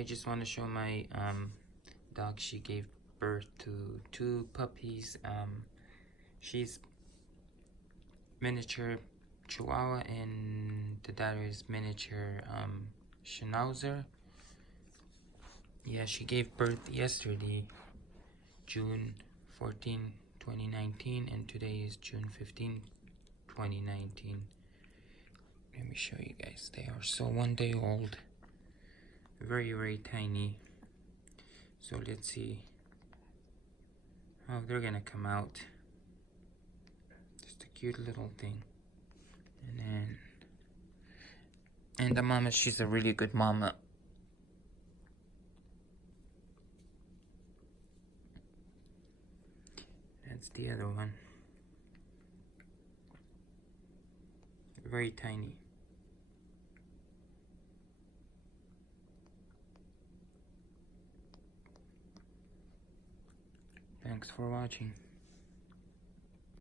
I just want to show my dog. She gave birth to 2 puppies. She's miniature Chihuahua and the daughter is miniature Schnauzer. Yeah, she gave birth yesterday, June 14, 2019, and today is June 15, 2019. Let me show you guys. They are so 1 day old. Very, very tiny. So let's see how they're gonna come out. Just a cute little thing. And the mama, she's a really good mama. That's the other one. Very tiny. Thanks for watching.